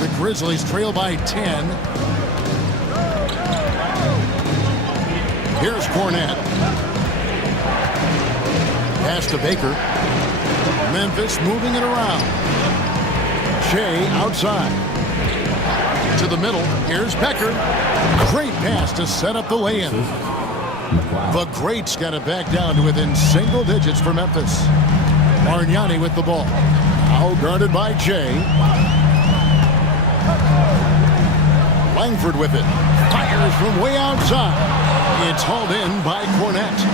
The Grizzlies trail by 10. Here's Cornette. Pass to Baker. Memphis moving it around. Shea outside. To the middle. Here's Becker. Great pass to set up the lay-in. The greats got it back down to within single digits for Memphis. Bargnani with the ball. Now guarded by Jay. Langford with it. Fires from way outside. It's hauled in by Cornette.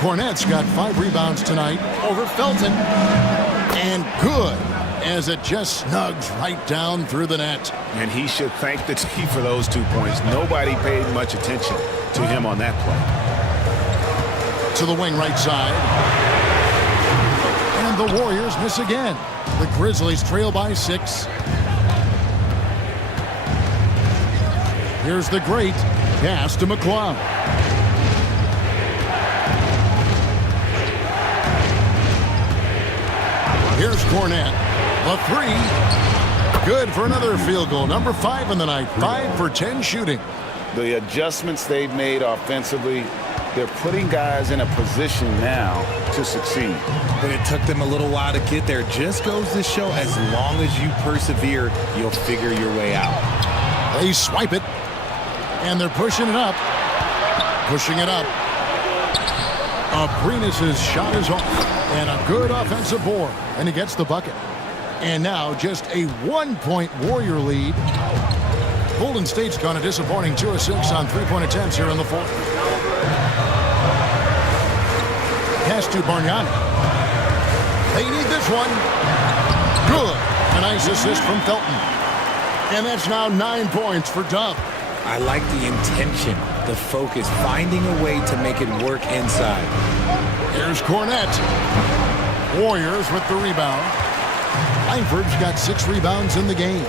Cornette's got 5 rebounds tonight over Felton. And good, as it just snugs right down through the net. And he should thank the team for those 2 points. Nobody paid much attention to him on that play. To the wing right side. And the Warriors miss again. The Grizzlies trail by 6. Here's the great pass to McCloud. Here's Cornette. A 3. Good for another field goal. Number 5 in the night. 5 for 10 shooting. The adjustments they've made offensively, they're putting guys in a position now to succeed. But it took them a little while to get there. Just goes to show, as long as you persevere, you'll figure your way out. They swipe it. And they're pushing it up. Pushing it up. Aprinas' shot is off. And a good offensive board. And he gets the bucket. And now just a 1-point Warrior lead. Golden State's gone a disappointing 2 of 6 on 3-point attempts here in the 4th. Pass to Bargnani. They need this one. Good. A nice assist from Felton. And that's now 9 points for Dub. I like the intention, the focus, finding a way to make it work inside. Here's Cornette. Warriors with the rebound. Langford's got 6 rebounds in the game.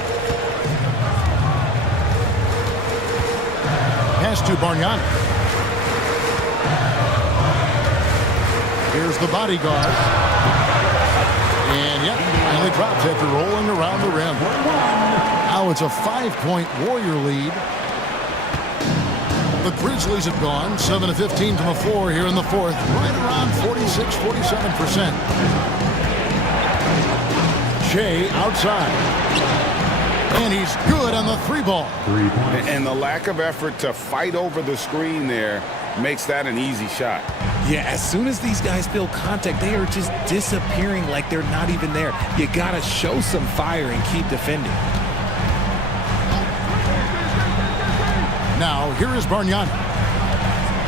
Pass to Bargnani. Here's the bodyguard. And yep, finally drops after rolling around the rim. Now it's a 5-point Warrior lead. The Grizzlies have gone 7 of 15 from the floor here in the 4th. Right around 46-47%. Shea outside. And he's good on the 3-ball. And the lack of effort to fight over the screen there makes that an easy shot. Yeah, as soon as these guys feel contact, they are just disappearing like they're not even there. You got to show some fire and keep defending. Now, here is Bargnani.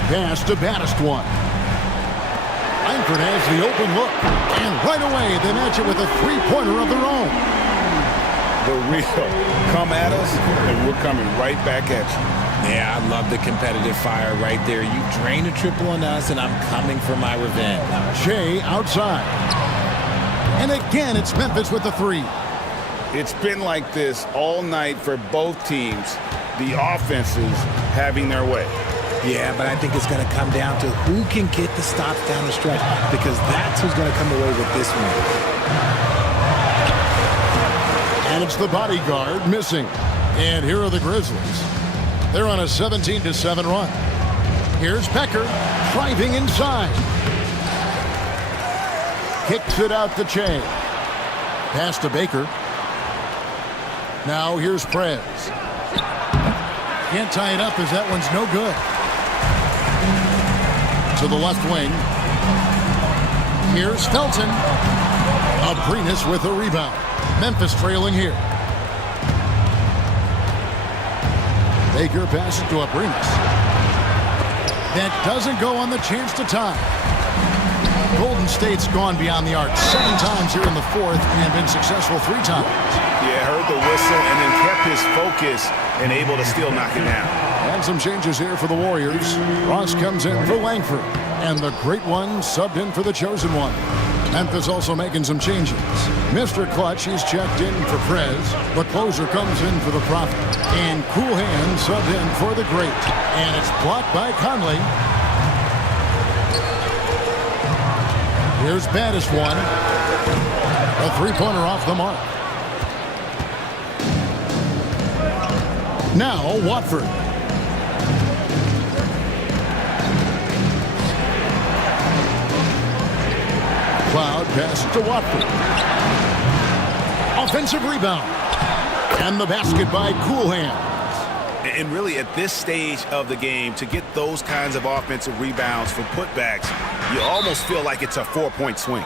Pass to Battistone. Langford has the open look. And right away, they match it with a 3-pointer of their own. The real come at us, and we're coming right back at you. Yeah, I love the competitive fire right there. You drain a triple on us, and I'm coming for my revenge. Shea outside. And again, it's Memphis with the 3. It's been like this all night for both teams. The offenses having their way. Yeah, but I think it's going to come down to who can get the stops down the stretch, because that's who's going to come away with this one. And it's the bodyguard missing. And here are the Grizzlies. They're on a 17-7 run. Here's Becker driving inside. Kicks it out to Che. Pass to Baker. Now here's Prez. Can't tie it up as that one's no good. To the left wing. Here's Felton. Aprinas with a rebound. Memphis trailing here. Baker passes to Aprinas. That doesn't go on the chance to tie. Golden State's gone beyond the arc 7 times here in the 4th and been successful 3 times. Yeah, heard the whistle and then kept his focus and able to still knock it down. And some changes here for the Warriors. Ross comes in for Langford. And the great one subbed in for the chosen one. Memphis also making some changes. Mr. Clutch, he's checked in for Prez. The closer comes in for the Prophet. And Cool Hand subbed in for the great. And it's blocked by Conley. Here's Battistone. A 3-pointer off the mark. Now Watford. Cloud pass to Watford. Offensive rebound. And the basket by Cool Hand. And really, at this stage of the game, to get those kinds of offensive rebounds for putbacks, you almost feel like it's a 4-point swing.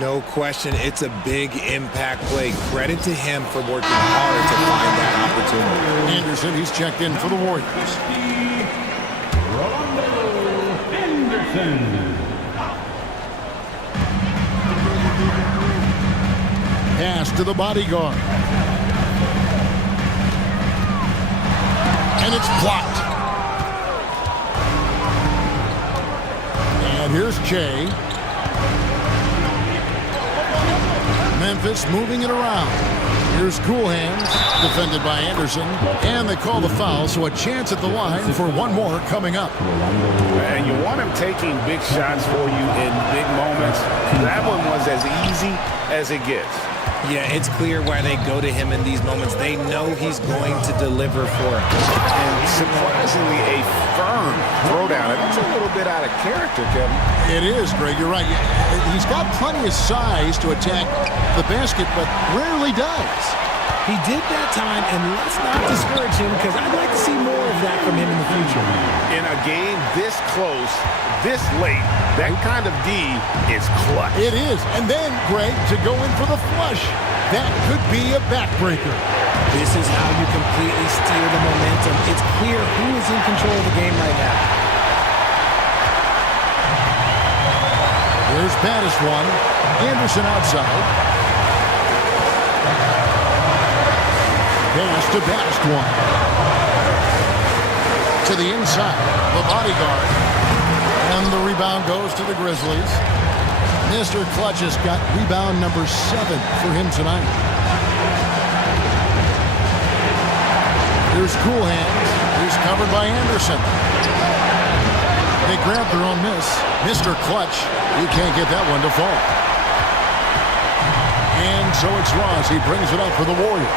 No question, it's a big impact play. Credit to him for working hard to find that opportunity. Anderson, he's checked in for the Warriors. Anderson. Pass to the bodyguard. And it's blocked. And here's Che. Memphis moving it around. Here's Cool Hands, defended by Anderson. And they call the foul, so a chance at the line for one more coming up. And you want him taking big shots for you in big moments. That one was as easy as it gets. Yeah, it's clear why they go to him in these moments. They know he's going to deliver for it. And surprisingly, a firm throwdown. And that's a little bit out of character, Kevin. It is, Greg. You're right. He's got plenty of size to attack the basket, but rarely does. He did that time, and let's not discourage him because I'd like to see more of that from him in the future. In a game this close, this late, that kind of D is clutch. It is. And then, Greg, to go in for the flush, that could be a backbreaker. This is how you completely steer the momentum. It's clear who is in control of the game right now. Here's Baddest one. Anderson outside. Pass to Baddest one. To the inside. The bodyguard. And the rebound goes to the Grizzlies. Mr. Clutch has got rebound number 7 for him tonight. Here's Cool Hands. He's covered by Anderson. They grab their own miss. Mr. Clutch, you can't get that one to fall. And so it's Ross. He brings it up for the Warriors.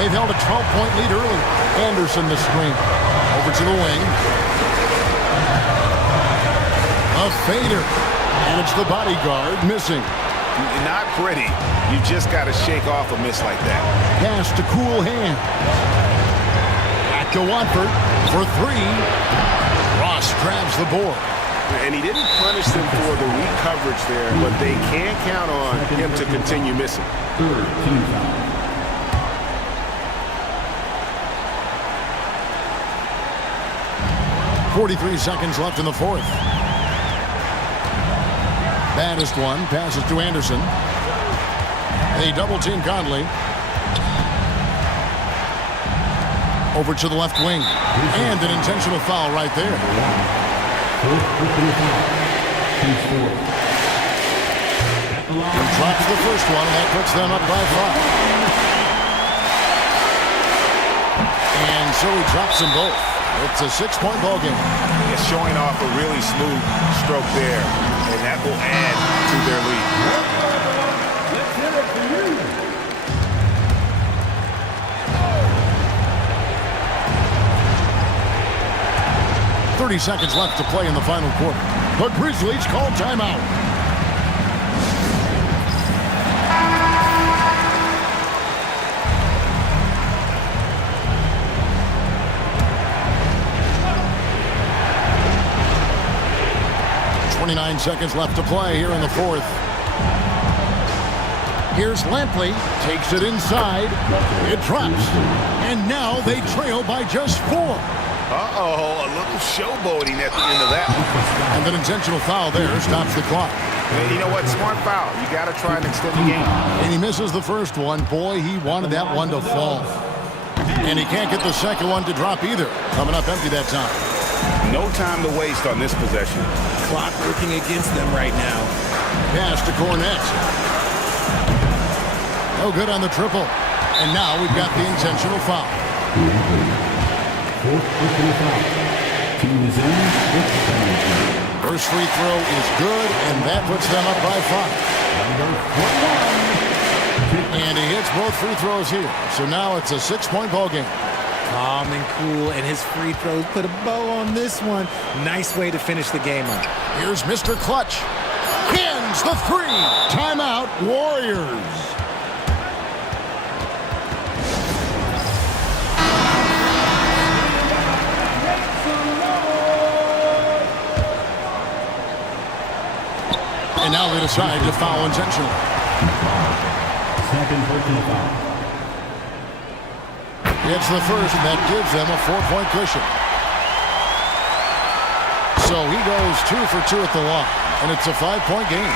They've held a 12-point lead early. Anderson the screen. Over to the wing. A fader. And it's the bodyguard missing. Not pretty. You just got to shake off a miss like that. Pass to Cool Hand. Back to Watford for 3. Ross grabs the board. And he didn't punish them for the weak coverage there, but they can't count on him to continue missing. 43 seconds left in the fourth. Baddest one passes to Anderson. They double team Conley. Over to the left wing. And an intentional foul right there. He drops the first one, and that puts them up by 5. And so he drops them both. It's a 6-point ball game. It's showing off a really smooth stroke there, and that will add to their lead. Let's hear it for you. .30 seconds left to play in the final quarter. The Grizzlies call timeout. .29 seconds left to play here in the fourth. Here's Lampley, takes it inside. It drops. And now they trail by just 4. Uh-oh, a little showboating at the end of that. And an intentional foul there stops the clock. And you know what? Smart foul. You got to try and extend the game. And he misses the first one. Boy, he wanted that one to fall. And he can't get the second one to drop either. Coming up empty that time. No time to waste on this possession. Clock working against them right now. Pass to Cornette. No good on the triple. And now we've got the intentional foul. First free throw is good, and that puts them up by 5. And he hits both free throws here. So now it's a 6-point ball game. Calm and cool, and his free throws put a bow on this one. Nice way to finish the game up. Here's Mr. Clutch. Hands the 3. Timeout, Warriors. And now they decide to foul intentionally. Second personal foul. It's the first, and that gives them a 4-point cushion. So he goes 2 for 2 at the line, and it's a 5-point game.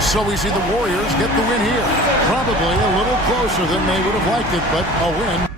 So we see the Warriors get the win here. Probably a little closer than they would have liked it, but a win.